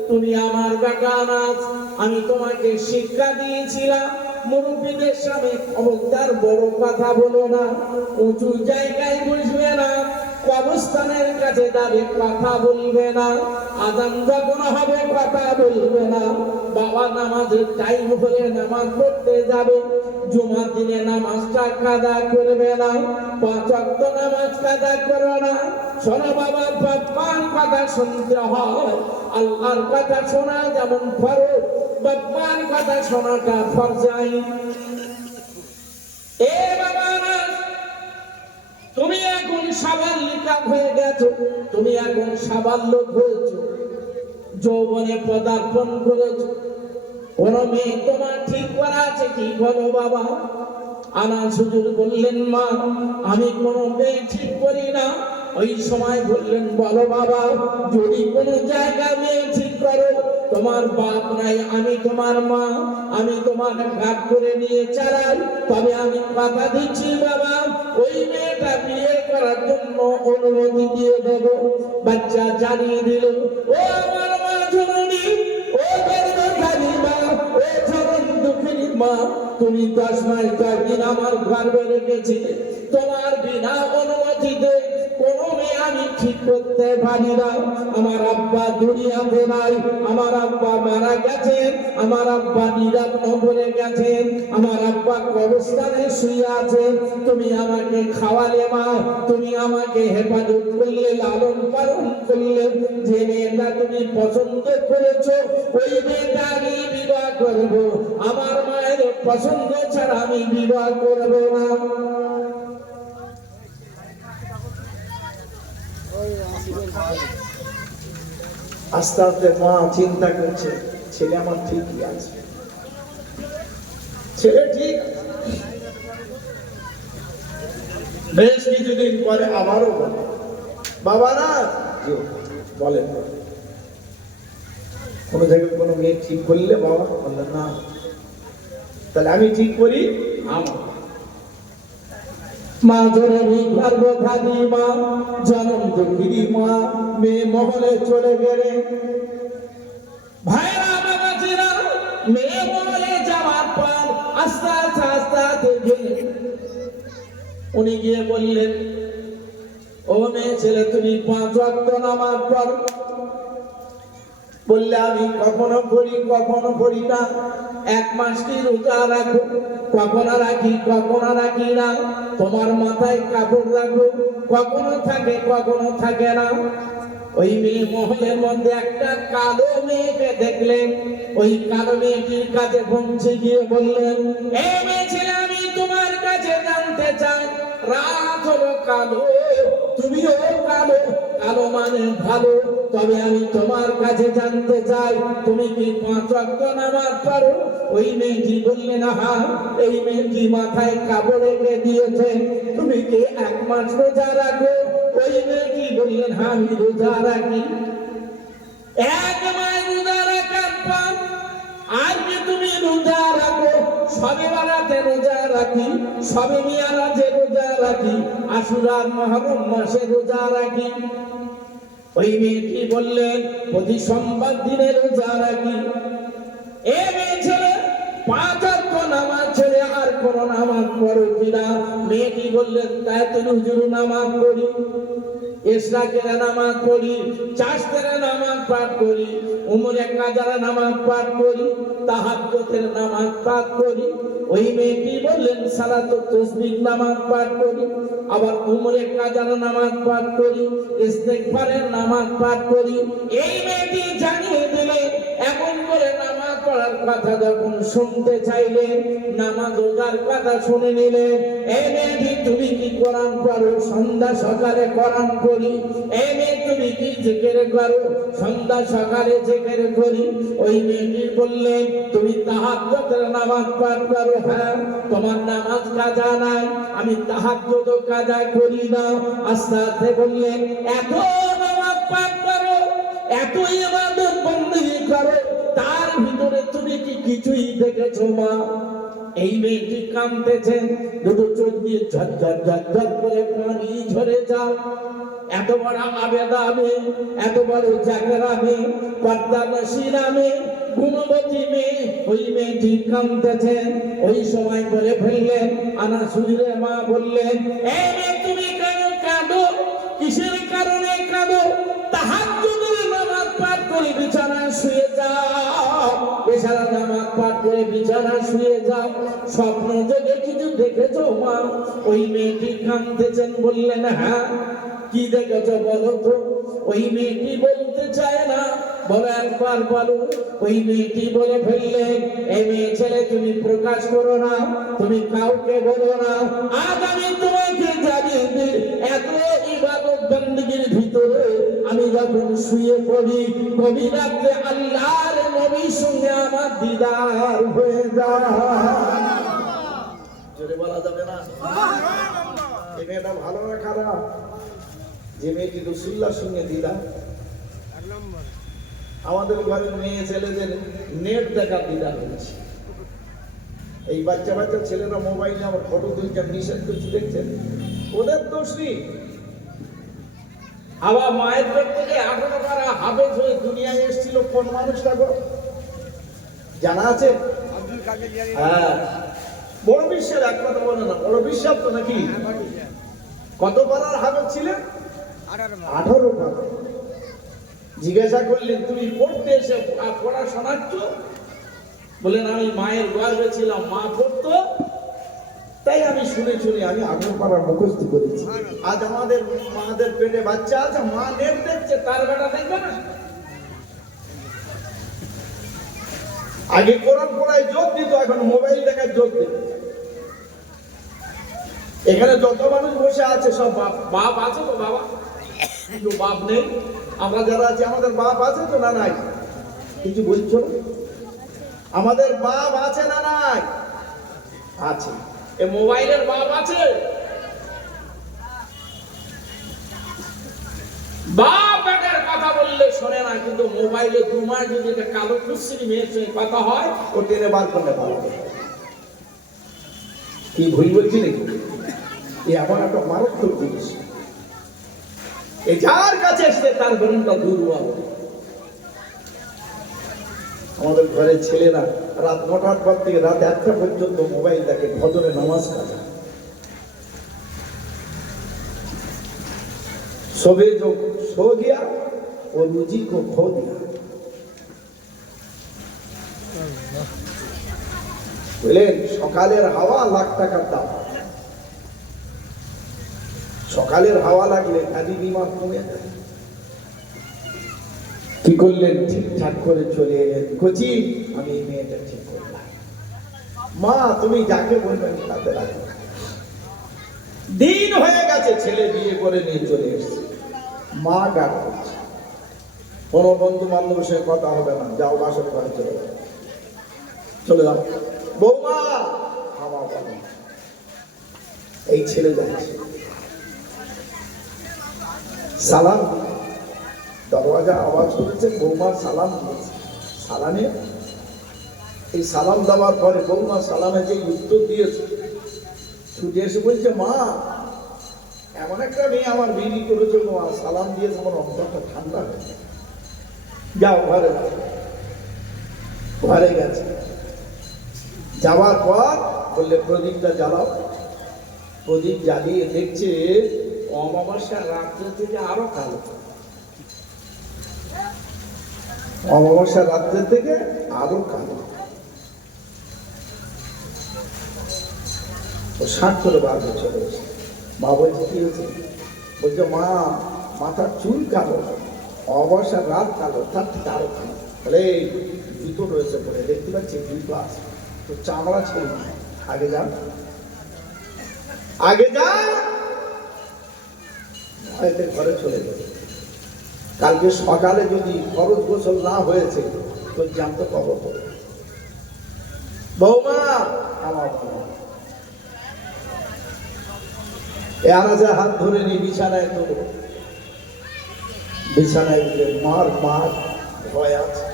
তুমি আমার বেটা আনাস, আমি তোমাকে শিক্ষা দিয়েছিলাম মুরব্বীদের সামনে খবরদার বড় কথা বলো না, উঁচু জায়গায় বসবে না, কবরস্থানের কাছে যাবে কথা বলবে না, আযান যখন হবে কথা বলবে না, বাবা নামাজের টাইম হলে নামাজ পড়তে যাবে, জুমার দিনে নামাজটা কাজা করবে না, 5 ওয়াক্ত নামাজ কাজা করবে না। শোনো বাবা, বাপ্পার কথা শুনতে হয়, আল্লাহর কথা শোনা যেমন ফরজ, বাপ্পার কথা শোনাটা ফরজ আইন। এ বাবা না, তুমি এখন সাবালিকা হয়ে গেছো, তুমি এখন সাবাল্যক হয়েছো, যৌবনে পদার্পণ করেছো। কোন মেয়ে তোমার ঠিক করা আছে কি? বলো বাবা। আনাস হুজুর বললেন, মা আমি কোন মেয়ে ঠিক করি না। ওই সময় বললেন, বলো বাবা, যদি কোন জায়গা মেয়ে ঠিক করো তো তোমার বাপ নাই, আমি তোমার মা, আমি তোমার ঘাট করে নিয়ে চালাই, তবে আমি কথা দিচ্ছি বাবা, ওই মেয়েটা বিয়ে করার জন্য অনুমতি দিয়ে দেব। বাচ্চা জানিয়ে দিল, ও আমার মা জননী, ও গর্ভধারী মা, ও চরম দুঃখিনী মা, তুমি 10 মাস 10 দিন আমার গর্ভে রেখেছিলে, তোমার বিনা অনুমতিতে কোনো মেয়ে আমি ঠিক করতে পারি না। আমার আব্বা দুনিয়াতে নাই, আমার আব্বা মারা গেছেন, আমার আব্বা নিরাপ নম্বরে গেছেন, আমার আব্বা কবরস্থানে শুয়ে আছেন, তুমি আমাকে খাওয়ালে মা, তুমি আমাকে হেফাজত করলে, লালন পালন করলে, যে মেয়েটা তুমি পছন্দ করেছো ওই মেয়েটা আমি বিবাহ করব, আমার মায়ের পছন্দ ছাড়া আমি বিবাহ করব না। আস্তে আস্তে মা চিন্তা করছে, ছেলে আমার ঠিকই আছে, ছেলে ঠিক। বেশ কিছুদিন পরে আবারও বলে, বাবা না বলেন কোনো জায়গায় কোনো মেয়ে ঠিক করলে বাবা বললেন না, তাহলে আমি ঠিক করি। মা জননী গর্ভধারী মা, জনম দুঃখিনী মা, মেয়ে মহলে চলে গেলে। ভাইরা বাবাজিরা, মেয়ে মহলে যাওয়ার পর আস্তে আস্তে আস্তে আস্তে গেলে উনি গিয়ে বললেন, ও মেয়ে ছেলে, তুমি 5 ওয়াক্ত নামাজ পড়ো। বললে আমি কখনো পড়ি না। 1 মাস কি রোজা রাখো, কখনো রাখি না। তোমার মাথায় কাপড় রাখো, কখনো থাকে না। ওই মেয়ে মহলের মধ্যে একটা কালো মেয়েকে দেখলেন, ওই কালো মেয়েটির কাছে পৌঁছে গিয়ে বললেন, এ মেয়ে ছেলে, আমি তোমার কাছে জানতে চাই, রাত হলো কালো, তুমিও কালো, কালো মানে ভালো, তবে আমি তোমার কাছে জানতে চাই, তুমি কি 5 ওয়াক্ত নামাজ পড়ো? ওই মেয়েটি বললেন, হ্যাঁ। এই মেয়েটি মাথায় কাপড় রেখে দিয়েছেন, তুমি কি 1 মাস রোজা রাখো? ওই মেয়েটি বললেন, হ্যাঁ আমি রোজা রাখি। 1 মাস রোজা রাখার পর আর কি তুমি রোজা রাখো? সবে বারাতে রোজা রাখি, সবে মিয়ারাজে রোজা রাখি, আশুরার মুহররম মাসে রোজা রাখি। ওই মেয়েটি বললেন, প্রতি সোমবার দিনে রোজা রাখি। এ মেয়ে ছেলে, 5 ওয়াক্ত নামাজ ছেড়ে আর কোন নামাজ পড়ো কিনা? মেয়েটি বললেন, তায়াতুল হুজুর নামাজ পড়ি, ইশরাকের নামাজ পড়ি, চাশতের নামাজ পাঠ করি, উমরে কাজার নামাজ পাঠ করি, তাহাজ্জুদের নামাজ পাঠ করি। ওই মেয়েটি বললেন, সালাতুত তাসবিহ নামাজ পাঠ করি, আবার উমরে কাজার নামাজ পাঠ করি, ইস্তেগফারের নামাজ পাঠ করি। এই মেয়েটি জানিয়ে দিলেন, এমন করে নামাজ পড়ার কথা যখন শুনতে চাইলেন, নামাজ রোজার কথা শুনে নিলেন। এই মেয়েটি, তুমি কি কোরআন পড়ো? সন্ধ্যা সকালে কোরআন পড়ি। এই মেয়ে, তুমি কি জিকির করো? সন্ধ্যা সকালে জিকির করি। ওই মেয়েটি বললেন, তুমি তাহাজ্জুদের নামাজ পাঠ করো? হ্যাঁ। তোমার নামাজ কাজা নাই? আমি তাহাজ্জুদ কাজা করি না। আস্তে আস্তে বললেন, এত নামাজ পাঠ করো, এত ইবাদত বندگی করো, তার ভিতরে তুমি কি কিছুই দেখেছো মা? এই মেয়েটি কাঁদতেছেন, দুটো চোখ দিয়ে ঝরঝর করে পানি ঝরে যায়। এত বড় আবেদা মেয়ে, এত বড় জাগরা মেয়ে, পর্দা নশীরা মেয়ে, গুণবতী মেয়ে, ওই মেয়েটি কাঁদতেছেন। ওই সময় বলে ফেললেন, আনা সুজুরের মা বললেন, এই মেয়ে, তুমি কেন কাঁদো? কিসের কারণে কাঁদো? তাহাজ্জুদের নামাজ পাঠ করে বিছানায় শুয়ে যাও, এছাড়া নামাজ পাঠ করে বিছানায় শুয়ে যাও। স্বপ্ন যোগে কিছু দেখেছো মা? ওই মেয়েটি কাঁদতেছেন, বললেন, হ্যাঁ। কি দেখেছো বলো তো? ওই মেয়েটি বলতে চায় না, বলো একবার বলো। ওই মেয়েটি বলে ফেললেন, এই মেয়ে ছেলে, তুমি প্রকাশ করো না, তুমি কাউকে বলো না। আজ আমি তোমাকে জানিয়ে দিই, এত ইবাদত বندگির ভিতরে আমি যখন শুয়ে পড়ি, গভীর রাতে আল্লাহর নবীর সঙ্গে আমার দিদার হয়ে যায়। জোরে বলা যাবে না? এই মেয়েটা ভালো না খারাপ? যে মেয়েটি রাসূলুল্লাহর সঙ্গে দিদার, আমাদের ঘরের মেয়ে ছেলেদের নেট দেখার দিদার হয়েছে। এই বাচ্চা বাচ্চা ছেলেরা মোবাইলে আমার ফটো তুলছে, নিষেধ করছি, দেখছেন? ওদের দোষ নেই। আবার মায়ের পেট থেকে 18 বার হাফেজ হয়ে দুনিয়ায় এসেছিল কোন মানুষটা গো জানা আছে? হ্যাঁ, বড় বিশ্বের এক কথা বলে না, বড় বিশ্বাস তো নাকি? কত পারার হাফেজ ছিলেন? 18 বার। জিজ্ঞাসা করলেন তুমি পড়তে এসে পড়া শোনাচ্ছ? বলেন আমি মায়ের গর্ভে ছিলাম, মা পড়তো, তাই আমি শুনে শুনে আমি 18 পারা মুখস্থ করেছি। আজ আমাদের মাদের পেটে বাচ্চা আছে, মা নেট দেখছে, তার বেটা দেখবে না? আগে কোরআন পড়ায় জোর দিত, এখন মোবাইল দেখার জোর দিত। এখানে যত মানুষ বসে আছে সব বাপ। বাপ আছে তো বাবা? কিন্তু বাপ নেই। আমরা যারা আছি আমাদের বাপ আছে তো না নাই? কিছু বলছো না? আমাদের বাপ আছে না নাই? আছে। এ মোবাইলের বাপ আছে? বাপ বেটার কথা বললে শোনে না, কিন্তু মোবাইলে 2 মাস যদি একটা কালো কুশ্রী মেয়ের সঙ্গে কথা হয়, ও টেনে বার করলে ভালো। কি ভুল বলছি নাকি? এ এমন একটা মারাত্মক জিনিস। এ যার কাছে এসে তার গরমটা দুর্বল। আমাদের ঘরের ছেলেরা রাত 9টার পর থেকে রাত 1টা পর্যন্ত মোবাইল দেখে, ফজরে নামাজ কাজা। सबे जो सो गया वो रुचि को खो दिया। বলেন সকালের হাওয়া লাখ টাকার দাম। সকালের হাওয়া লাগলে কাজী বিমা কমে যায়। কি করলেন? ঠিকঠাক করে চলে এলেন। কচি আমি এই মেয়েটা ঠিক করলাম। মা তুমি যাকে বলবেন তাতে রাখো। দিন হয়ে গেছে, ছেলে বিয়ে করে নিয়ে চলে এসেছে। মা গান করছে, কোন বন্ধু বান্ধবের সঙ্গে কথা হবে না, যাও বাসর ঘরে চলে যাও, চলে যাও। বৌমা আমার বাবা। এই ছেলে যাচ্ছে, সালাম দরওয়াজা আওয়াজ করেছে, বৌমা সালাম দিয়েছে। সালামে এই সালাম দেওয়ার পরে বৌমা সালামে যে উত্তর দিয়েছে, ছুটে এসে বলছে মা এমন একটা মেয়ে আমার বিয়ে করেছে, মা সালাম দিয়েছে, আমার অন্তরটা ঠান্ডা হয়েছে। যাও ঘরে যাও। ঘরে গেছে, যাওয়ার পর বললে প্রদীপটা জ্বালাও। প্রদীপ জ্বালিয়ে দেখছে অমাবস্যার রাত্রে থেকে আরো কালো। অমাবস্যার রাত্রে থেকে আরো কালো। ও শাক করে বার হয়ে চলে এসে। মা বলছে কি হয়েছে? বলছে মা মাথার চুল কালো, অমাবস্যার রাত কালো, তার থেকে আরো কালো। বলে জুতো রয়েছে পরে, দেখতে পাচ্ছি জুতো আছে, তো চামড়া ছিল না। আগে যান, আগে যা, ভয়তে ঘরে চলে যাবে। কালকে সকালে যদি খরচ গোসল না হয়েছে তো জানতে খবর করে। বৌমা আমার এরা যে হাত ধরে নিয়ে বিছানায় তোলো। বিছানায় গিয়ে মার মার ভয় আছে।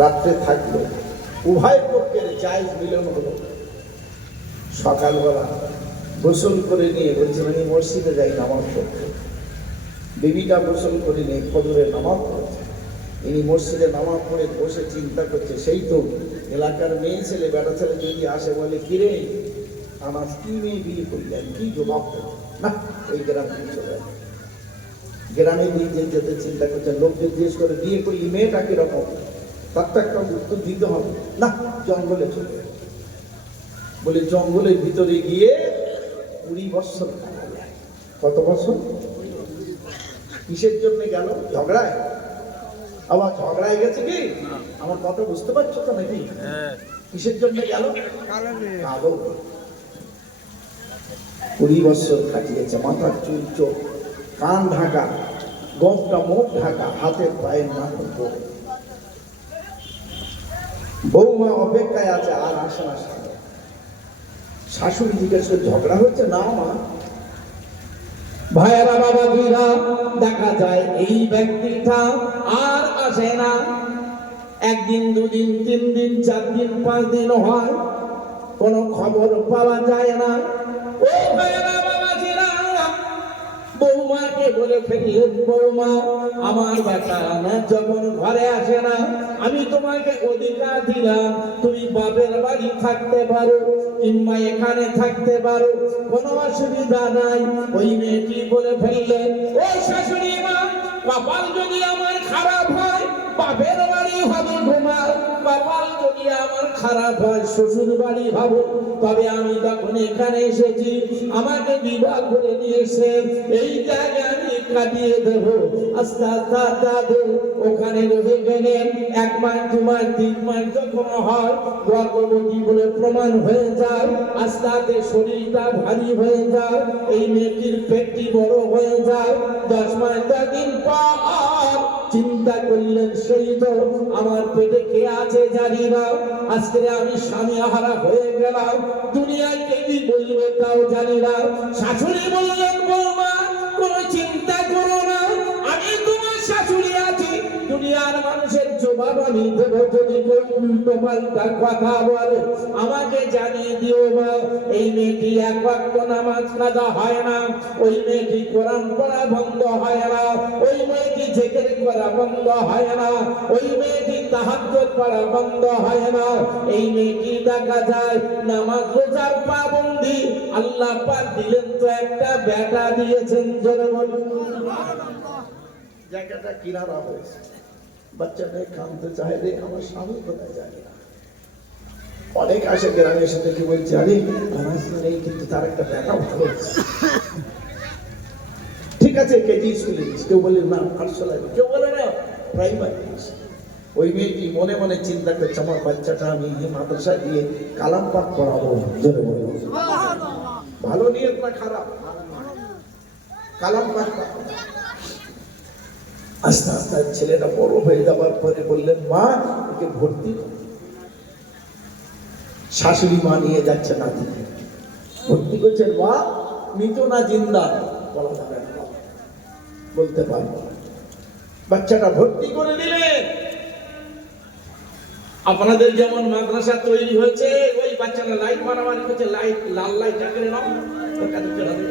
রাত্রে থাকলো, উভয় পক্ষের জায়েজ মিলন হলো। সকালবেলা গোসল করে নিয়ে বলছে আমি মসজিদে যাই নামাজ পড়তে। বিবিটা গোসল করে নিয়ে ফজরের নামাজ পড়ছে। ইনি মসজিদে নামাজ পড়ে বসে চিন্তা করছে, সেই তো এলাকার মেয়ে ছেলে বেটা ছেলে যদি আসে বলে কিরে আমার কি মেয়ে বিয়ে করলেন, কি জবাব দেবো? না এই গ্রামে চলে যায়। গ্রামে দিয়ে যেতে চিন্তা করছে, লোককে জিজ্ঞেস করে বিয়ে করলি মেয়েটা কিরকম, তার তো একটা উত্তর দিতে হবে। না জঙ্গলে চলে যায়। বলে জঙ্গলের ভিতরে গিয়ে 20 বছর কাটা যায়। কত বছর? কিসের জন্য গেল? ঝগড়ায়। আবার ঝগড়ায় গেছে কি? আমার কথা বুঝতে পারছো তো নাকি? কিসের জন্য গেল? কালো। 20 বছর কাটিয়েছে। মাথার চুল, চোখ, কান ঢাকা, গোপটা মুখ ঢাকা, হাতে পায়ে মাথা। বৌমা অপেক্ষায় আছে, আর আসে না। শাশুড়ি জিজ্ঞেস করে ঝগড়া হচ্ছে? না মা ভাইয়েরা বাবাজিরা, দেখা যায় এই ব্যক্তিটা আর আসে না। একদিন, দুদিন, 3 দিন, 4 দিন, 5 দিন হয়, কোনো খবর পাওয়া যায় না। ও ভাইয়েরা বাবাজিরা, বৌমাকে বলে ফেললেন, বৌমা, আমার বেটা না যখন ঘরে আসে না, আমি তোমাকে অধিকার দিলাম, তুমি বাপের বাড়ি থাকতে পারো কিংবা এখানে থাকতে পারো, কোনো অসুবিধা নাই। ওই মেয়েটি বলে ফেললেন, ও শাশুড়ি মা, কপাল যদি আমার খারাপ হয় বাপের বাড়ি হবে ঘুমা, কপাল যদি আমার খারাপ হয় শ্বশুর বাড়ি ভাবো। তবে আমি যখন এখানে এসেছি, আমাকে বিবাহ করে দিয়েছে, এই জায়গায় আমি কাটিয়ে দেব। আস্তে আস্তে ওখানে রয়ে গেলেন। 1 মাস, 2 মাস, 3 মাস যখন হয়, গর্ভবতী বলে প্রমাণ হয়ে যায়। আস্তে আস্তে শরীরটা ভারী হয়ে যায়, এই মেয়েটির পেটটি বড় হয়ে যায়। 10 মাস, 10 দিন পর চিন্তা করলেন, সেই তো আমার পেটে কে আছে জানি না, আজকে আমি স্বামী হারা হয়ে গেলাম, দুনিয়ায় কে কি বলবে তাও জানি না। শাশুড়ি বললেন, বৌমা, কোনো চিন্তা করো না, আমি তোমার শাশুড়ি আছি, দুনিয়ার মানুষের জবাব আমি দেব, যদি কেউ উল্টো পাল্টা কথা বলে আমাকে জানিয়ে দিও মা। এই মেয়েটি 1 ওয়াক্ত নামাজ কাজা হয় না, ওই মেয়েটি কোরআন পড়া বন্ধ হয় না, ওই মেয়েটি জিকির করা বন্ধ হয় না, ওই মেয়েটি তাহাজ্জুদ পড়া বন্ধ হয় না। এই মেয়েটি দেখা যায় নামাজ রোজার পাবন্দি, আল্লাহ পাক দিলেন তো একটা বেটা দিয়েছেন, জোরে বলুন সুবহানাল্লাহ। জায়গাটা কিনারা হয়েছে, বাচ্চা মেয়ে কাঁদতে চায়, রে আমার স্বামী কোথায় যায় না। অনেক আসে গ্রামে এসে দেখে বলছে, আরে আমার নেই, কিন্তু তার একটা বেটা ভালো, ঠিক আছে কেজি স্কুলে দিস, কেউ বলে না পাঠশালায়, কেউ বলে না প্রাইমারি। ওই মেয়েটি মনে মনে চিন্তা করছে, আমার বাচ্চাটা আমি মাদ্রাসায় দিয়ে কালাম পাঠ করাবো, জোরে বলবো ভালো নিয়ত না খারাপ, কালাম পাঠ করাবো। আস্তে আস্তে ছেলেটা বড় হয়ে যাবার পরে বললেন, মা একে ভর্তি। শাশুড়ি মা নিয়ে যাচ্ছে নাতিকে, ভর্তি করছেন। মা মৃত না জিন্দা বলা যাবে না, বলতে পারবো না। বাচ্চাটা ভর্তি করে দিলেন। আপনাদের যেমন মাদ্রাসা তৈরি হয়েছে, ওই বাচ্চারা লাইট মারামারি করছে, লাইট লাল লাইট কেন নাও, ওর কাছে চলে যাবে।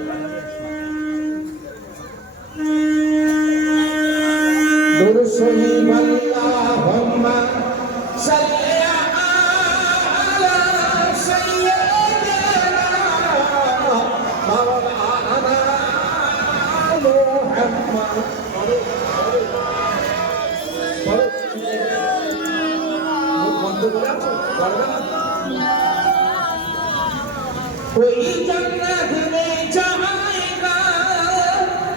দরুদ শরীফ আল্লাহুম্মা সাল্লি আলা সাইয়্যিদিনা মাওলানা মুহাম্মদ। कोई जन्नत में जाएगा,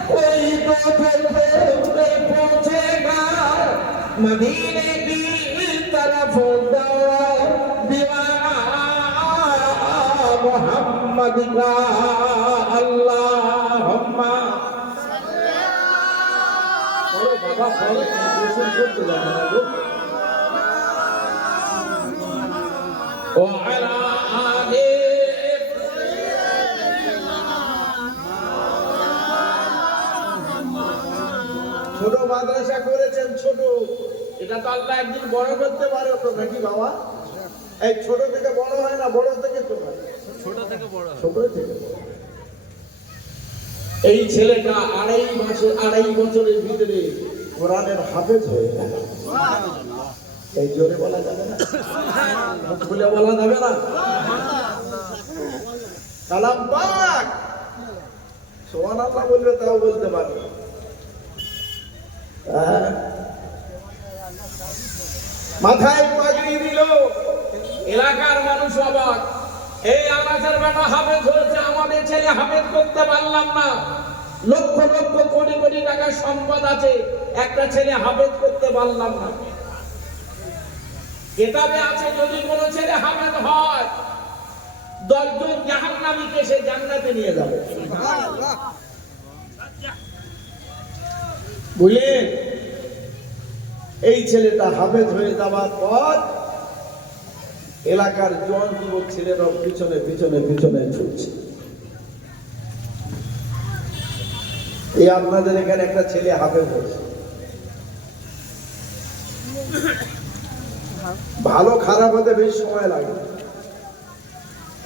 कोई तो फिर पहुंचेगा मदीने की तरफ, दीवाना मोहम्मद का अल्लाहुम्मा। बाबा करते जाना وعلى آله। ছোট মাদ্রাসা করেছেন, ছোট, এটা তো আল্লাহ একদিন বড় করতে পারে তো নাকি বাবা? এই ছোট থেকে বড় হয় না, বড় থেকে ছোট হয়, ছোট থেকে বড়, ছোট থেকে বড়। এই ছেলেটা 2.5 বছরের ভিতরে কোরআনের হাফেজ হয়ে গেল। এই জোরে বলা যাবে না, খুলে বলা যাবে না, কালাম পাক সুবহানাল্লাহ বলবে তাও বলতে পারবে। মাথায় পাগড়ি দিল, এলাকার মানুষ অবাক, এই আমাদের বেটা হাফেজ হয়েছে, আমাদের ছেলে হাফেজ করতে পারলাম না, লক্ষ লক্ষ কোটি কোটি টাকার সম্পদ আছে, একটা ছেলে হাফেজ করতে পারলাম না। কিতাবে আছে যদি কোনো ছেলে হাফেজ হয় 10 জন জাহান্নামীকে সে জান্নাতে নিয়ে যাবে। বুঝলেন? এই ছেলেটা হাফেজ হয়ে যাওয়ার পর এলাকার জোয়ান যুবক ছেলেরাও পিছনে পিছনে পিছনে ছুটছে। এই আপনাদের এখানে একটা ছেলে হাফেজ হয়েছে, ভালো খারাপ হতে বেশি সময় লাগে না।